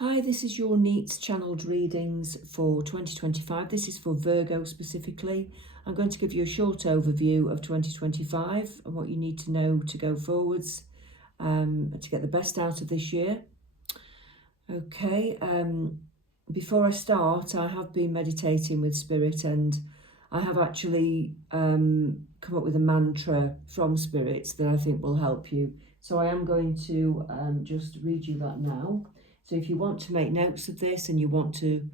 Hi, this is your Neets channeled readings for 2025. This is for Virgo specifically. I'm going to give you a short overview of 2025 and what you need to know to go forwards to get the best out of this year. Okay, before I start, I have been meditating with Spirit and I have actually come up with a mantra from Spirit that I think will help you. So I am going to just read you that now. So if you want to make notes of this and you want to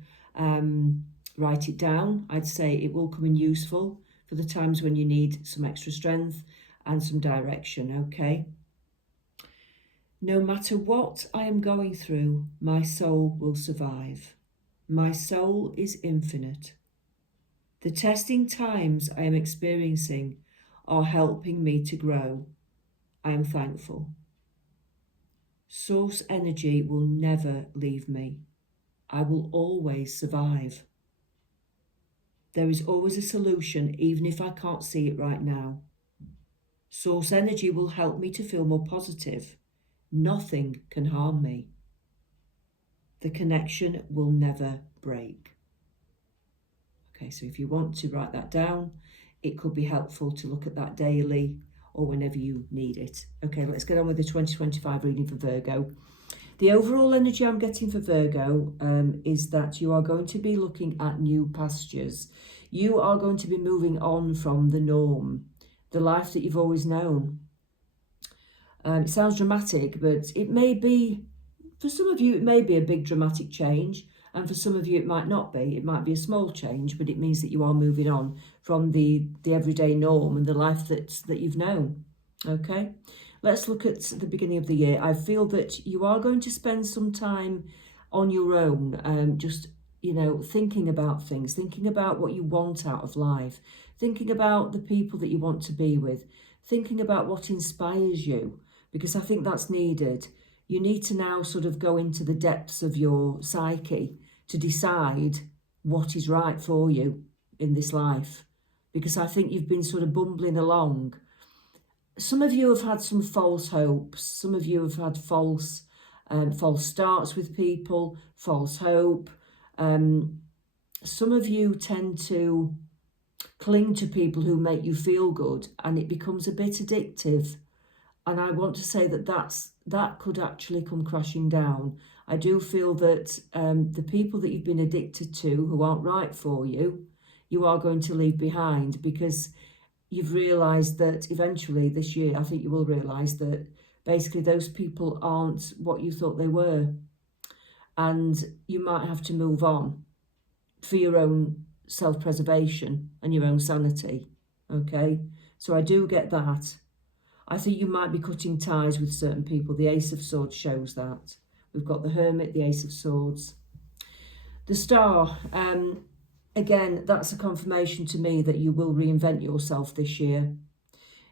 write it down, I'd say it will come in useful for the times when you need some extra strength and some direction, okay? No matter what I am going through, my soul will survive. My soul is infinite. The testing times I am experiencing are helping me to grow. I am thankful. Source energy will never leave me. I will always survive. There is always a solution, even if I can't see it right now. Source energy will help me to feel more positive. Nothing can harm me. The connection will never break. Okay, so if you want to write that down, it could be helpful to look at that daily or whenever you need it. Okay, let's get on with the 2025 reading for Virgo. The overall energy I'm getting for Virgo is that you are going to be looking at new pastures. You are going to be moving on from the norm, the life that you've always known. It sounds dramatic, but it may be, for some of you, it may be a big dramatic change. And for some of you, it might not be. It might be a small change, but it means that you are moving on from the everyday norm and the life that you've known. Okay, let's look at the beginning of the year. I feel that you are going to spend some time on your own, just, thinking about things, thinking about what you want out of life, thinking about the people that you want to be with, thinking about what inspires you, because I think that's needed. You need to now sort of go into the depths of your psyche to decide what is right for you in this life, because I think you've been sort of bumbling along. Some of you have had some false hopes. Some of you have had false starts with people, false hope. Some of you tend to cling to people who make you feel good, and it becomes a bit addictive. And I want to say that could actually come crashing down. I do feel that the people that you've been addicted to who aren't right for you, you are going to leave behind, because you've realised that eventually this year, I think you will realise that basically those people aren't what you thought they were. And you might have to move on for your own self-preservation and your own sanity, okay? So I do get that. I think you might be cutting ties with certain people. The Ace of Swords shows that. We've got the Hermit, the Ace of Swords. The Star, again, that's a confirmation to me that you will reinvent yourself this year.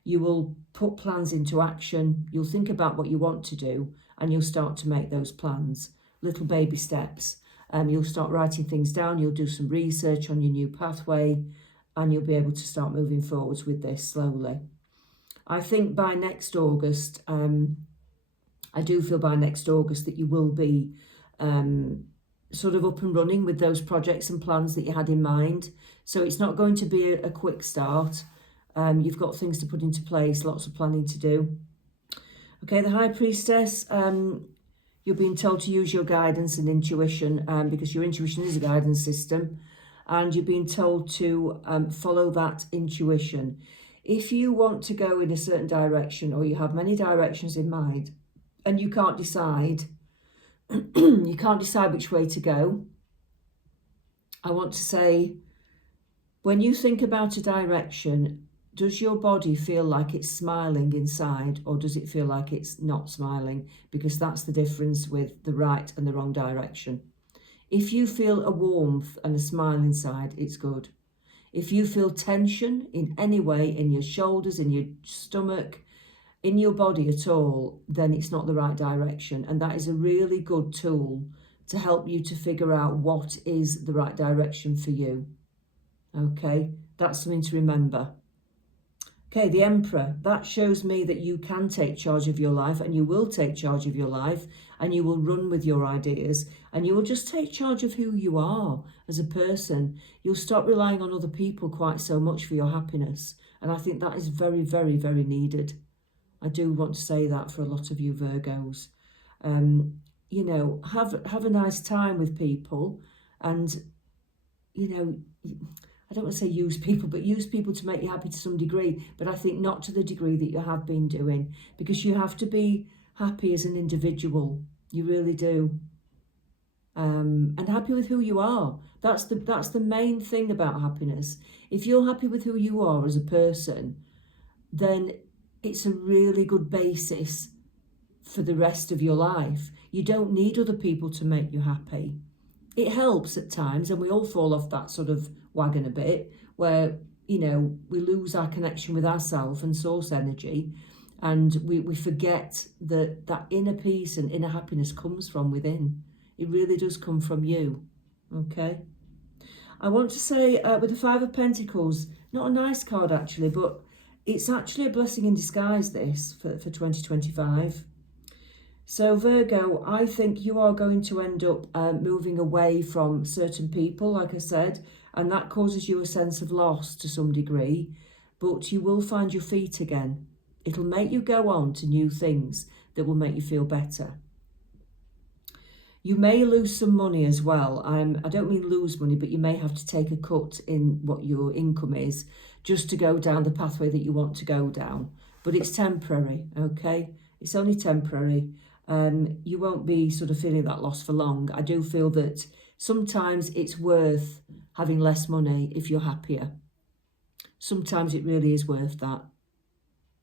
You will put plans into action. You'll think about what you want to do and you'll start to make those plans. Little baby steps. You'll start writing things down. You'll do some research on your new pathway and you'll be able to start moving forwards with this slowly. I think by next August, I do feel by next August that you will be sort of up and running with those projects and plans that you had in mind. So it's not going to be a quick start. You've got things to put into place, lots of planning to do. Okay, the High Priestess, you're being told to use your guidance and intuition because your intuition is a guidance system, and you're being told to follow that intuition. If you want to go in a certain direction or you have many directions in mind and you can't decide, you can't decide which way to go, I want to say, when you think about a direction, does your body feel like it's smiling inside or does it feel like it's not smiling? Because that's the difference with the right and the wrong direction. If you feel a warmth and a smile inside, it's good. If you feel tension in any way, in your shoulders, in your stomach, in your body at all, then it's not the right direction. And that is a really good tool to help you to figure out what is the right direction for you. Okay, that's something to remember. Okay, the Emperor, that shows me that you can take charge of your life, and you will take charge of your life, and you will run with your ideas, and you will just take charge of who you are as a person. You'll stop relying on other people quite so much for your happiness. And I think that is very, very, very needed. I do want to say that for a lot of you Virgos. You know, have a nice time with people, and, you know, I don't want to say use people, but use people to make you happy to some degree. But I think not to the degree that you have been doing, because you have to be happy as an individual. You really do. And happy with who you are. That's the main thing about happiness. If you're happy with who you are as a person, then it's a really good basis for the rest of your life. You don't need other people to make you happy. It helps at times, and we all fall off that sort of wagon a bit, where, you know, we lose our connection with ourselves and source energy, and we forget that that inner peace and inner happiness comes from within. It really does come from you. Okay. I want to say with the Five of Pentacles, not a nice card actually, but it's actually a blessing in disguise, this, for 2025. So Virgo, I think you are going to end up moving away from certain people, like I said, and that causes you a sense of loss to some degree, but you will find your feet again. It'll make you go on to new things that will make you feel better. You may lose some money as well. I don't mean lose money, but you may have to take a cut in what your income is just to go down the pathway that you want to go down. But it's temporary, okay? It's only temporary. You won't be sort of feeling that loss for long. I do feel that sometimes it's worth having less money if you're happier. Sometimes it really is worth that,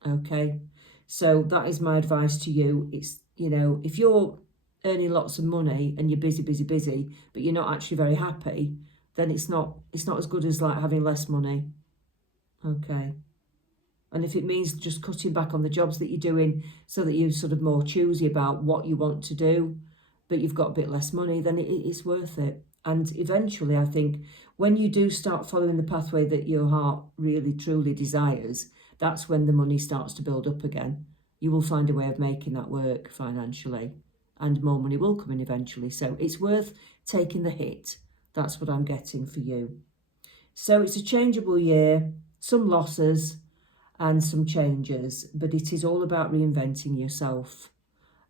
okay? So that is my advice to you. It's, you know, if you're earning lots of money and you're busy, but you're not actually very happy, then it's not as good as like having less money, okay? And if it means just cutting back on the jobs that you're doing so that you're sort of more choosy about what you want to do, but you've got a bit less money, then it's worth it. And eventually, I think, when you do start following the pathway that your heart really, truly desires, that's when the money starts to build up again. You will find a way of making that work financially, and more money will come in eventually. So it's worth taking the hit. That's what I'm getting for you. So it's a changeable year, some losses and some changes, but it is all about reinventing yourself.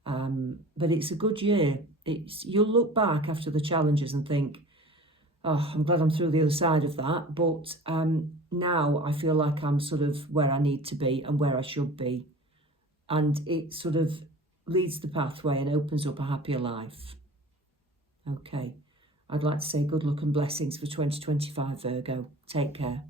But it's a good year. You'll look back after the challenges and think, oh, I'm glad I'm through the other side of that. But now I feel like I'm sort of where I need to be and where I should be. And it sort of leads the pathway and opens up a happier life. Okay. I'd like to say good luck and blessings for 2025, Virgo. Take care.